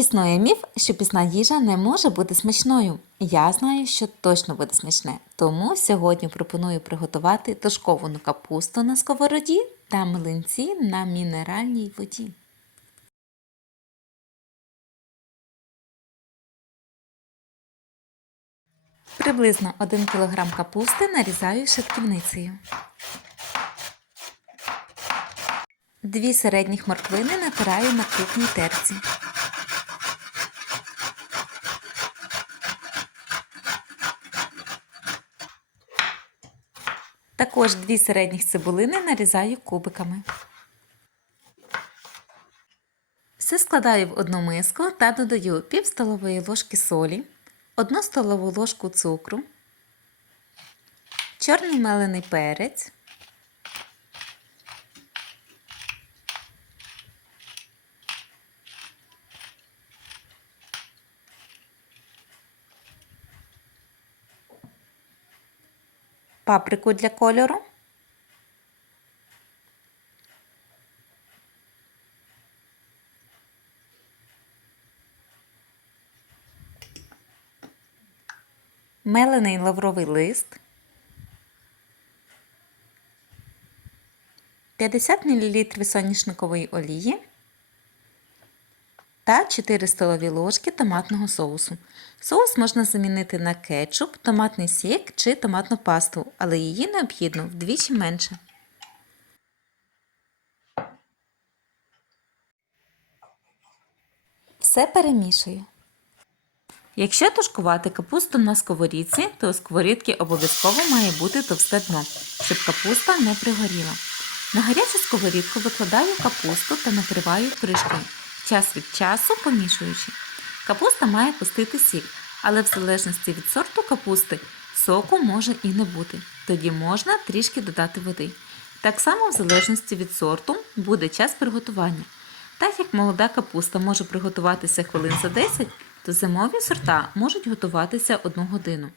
Існує міф, що пісна їжа не може бути смачною. Я знаю, що точно буде смачне. Тому сьогодні пропоную приготувати тушковану капусту на сковороді та млинці на мінеральній воді. Приблизно 1 кг капусти нарізаю шатківницею. Дві середніх морквини натираю на крупній терці. Також дві середніх цибулини нарізаю кубиками. Все складаю в одну миску та додаю пів столової ложки солі, 1 столову ложку цукру, чорний мелений перець, паприку для кольору, мелений лавровий лист, 50 мл соняшникової олії та 4 столові ложки томатного соусу. Соус можна замінити на кетчуп, томатний сік чи томатну пасту, але її необхідно вдвічі менше. Все перемішую. Якщо тушкувати капусту на сковорідці, то у сковорідки обов'язково має бути товсте дно, щоб капуста не пригоріла. На гарячу сковорідку викладаю капусту та накриваю кришкою, час від часу помішуючи. Капуста має пустити сік, але в залежності від сорту капусти соку може і не бути. Тоді можна трішки додати води. Так само, в залежності від сорту, буде час приготування. Так як молода капуста може приготуватися хвилин за 10, то зимові сорта можуть готуватися 1 годину.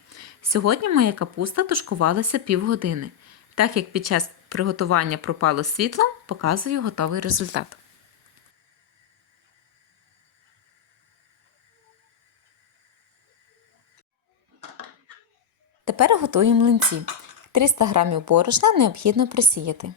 Сьогодні моя капуста тушкувалася півгодини. Так як під час приготування пропало світло, показую готовий результат. Тепер готуємо млинці. 300 г борошна необхідно просіяти.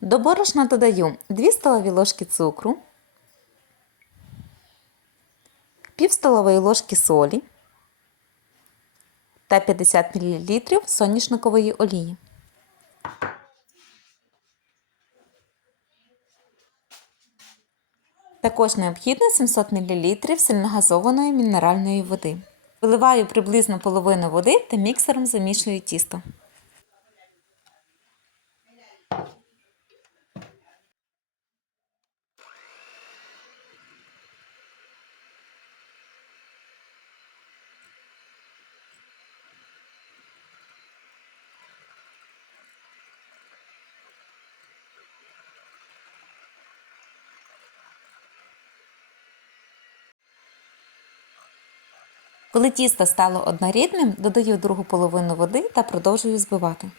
До борошна додаю 2 столові ложки цукру, пів столової ложки солі та 50 мл соняшникової олії. Також необхідно 700 мл сильногазованої мінеральної води. Виливаю приблизно половину води та міксером замішую тісто. Коли тісто стало однорідним, додаю другу половину води та продовжую збивати.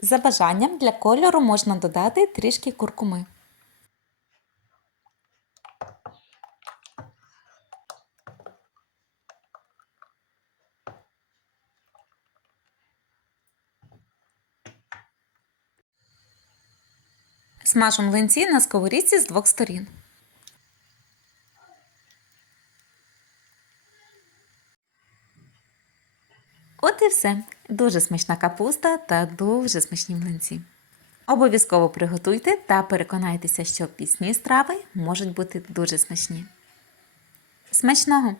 За бажанням для кольору можна додати трішки куркуми. Смажу млинці на сковорідці з двох сторін. От і все. Дуже смачна капуста та дуже смачні млинці. Обов'язково приготуйте та переконайтеся, що пісні страви можуть бути дуже смачні. Смачного!